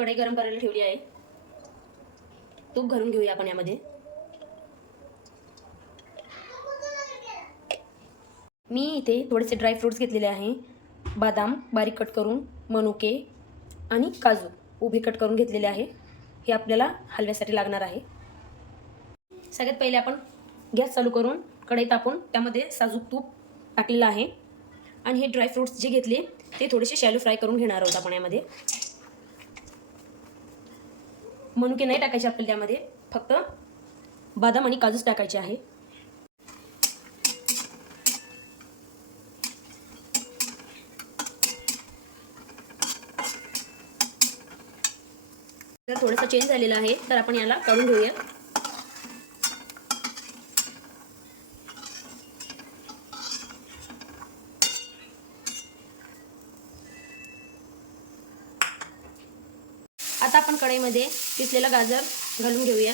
कढई गरम करायला ठेवली आहे. तूप घालून घेऊया आपण यामध्ये. मी इथे थोडेसे ड्राय फ्रूट्स घेतलेले आहे. बदाम बारीक कट करून, मनुके आणि काजू उभे कट करून घेतलेले आहे. हे आपल्याला हलव्यासाठी लागणार आहे. सगळ्यात पहिले आपण गॅस चालू करून कढई तापवून त्यामध्ये साजूक तूप टाकलेलं आहे आणि हे ड्राय फ्रूट्स जे घेतले ते थोडेसे शॅलो फ्राय करून घेणार आहोत आपण यामध्ये. मनुके नाही टाकायचे आपल्याला त्यामध्ये, फक्त बदाम आणि काजूच टाकायचे आहे. तर थोडासा चेंज झालेला आहे, तर आपण याला काढून घेऊया. आता आपण कढईमध्ये किसलेला गाजर घालून घेऊया.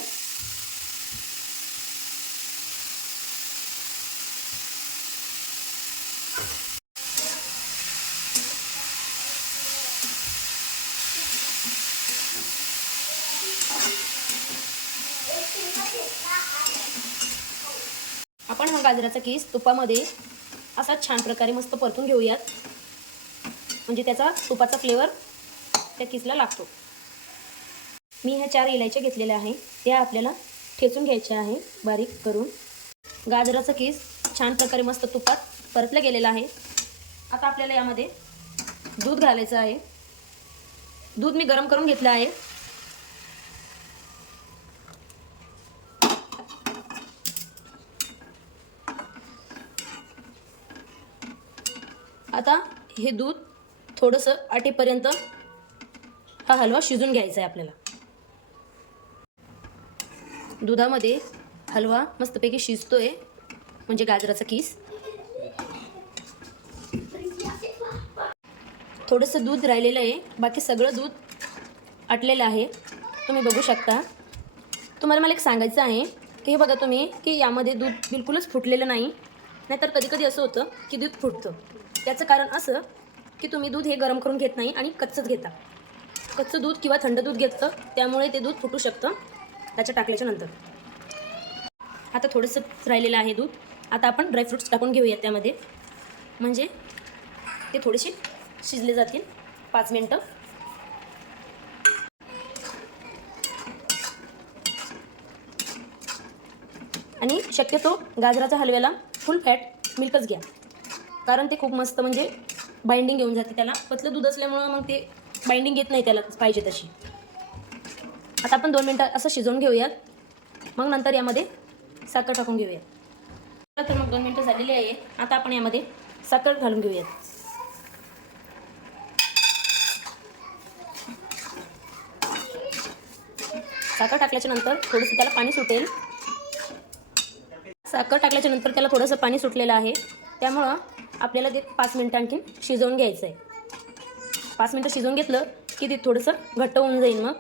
आपण हा गाजराचा किस तुपामध्ये असा छान प्रकारे मस्त परतून घेऊयात, म्हणजे त्याचा तुपाचा फ्लेवर त्या किसला लागतो. मी ह्या 4 इलायच्या घेतलेल्या आहे, त्या आपल्याला ठेचून घ्यायच्या आहे बारीक करून. गाजराचा किस छान प्रकारे मस्त तुपात परतला गेलेला आहे. आता आपल्याला यामध्ये दूध घालायचं आहे. दूध मी गरम करून घेतलं आहे. आता हे दूध थोडंसं आटेपर्यंत हा हलवा शिजून घ्यायचा आहे आपल्याला. दुधामध्ये हलवा मस्तपैकी शिजतोय, म्हणजे गाजराचा किस. थोडंसं दूध राहिलेलं आहे, बाकी सगळं दूध आटलेलं आहे, तुम्ही बघू शकता. तुम्हाला मला एक सांगायचं आहे की हे बघा तुम्ही की यामध्ये दूध बिलकुलच फुटलेलं नाही. नाहीतर कधी कधी असं होतं की दूध फुटतं. त्याचं कारण असं की तुम्ही दूध हे गरम करून घेत नाही आणि कच्चंच घेता. कच्चं दूध किंवा थंड दूध घेतं, त्यामुळे ते दूध फुटू शकतं त्याच्या टाकल्याच्या नंतर. आता थोडंसं राहिलेलं आहे दूध. आता आपण ड्रायफ्रूट्स टाकून घेऊयात त्यामध्ये, म्हणजे ते थोडेसे शिजले जातील 5 मिनटं. आणि शक्यतो गाजराच्या हलव्याला फुल फॅट मिल्कच घ्या, कारण ते खूप मस्त म्हणजे बाइंडिंग घेऊन जाते त्याला. पतलं दूध असल्यामुळं मग ते बाइंडिंग येत नाही त्याला पाहिजे तशी. आता आपण 2 मिनटं असं शिजवून घेऊयात, मग नंतर यामध्ये साखर टाकून घेऊयात. तर मग 2 मिनटं झालेली आहे. आता आपण यामध्ये साखर घालून घेऊयात. साखर टाकल्याच्या नंतर थोडंसं त्याला पाणी सुटेल. साखर टाकल्याच्या नंतर त्याला थोडंसं पाणी सुटलेलं आहे, त्यामुळं आपल्याला ते 5 मिनटं आणखी शिजवून घ्यायचं आहे. 5 मिनटं शिजवून घेतलं की ते थोडंसं घट्ट होऊन जाईल. मग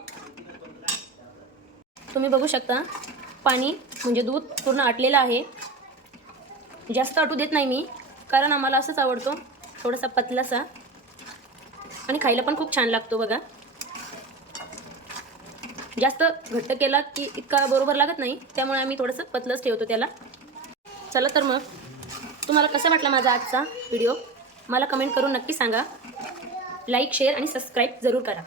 तुम्ही बघू शकता पाणी म्हणजे दूध पूर्ण आटलेलं आहे. जास्त आटू देत नाही मी, कारण आम्हाला असंच आवडतो, थोडासा पतलासा, आणि खायला पण खूप छान लागतो बघा. जास्त घट्ट केला की इतका बरोबर लागत नाही, त्यामुळे आम्ही थोडंसं पतलंच ठेवतो त्याला. चला तर मग तुम्हाला कसा वाटला माझा आजचा व्हिडिओ मला कमेंट करून नक्की सांगा. लाईक, शेअर आणि सबस्क्राईब जरूर करा.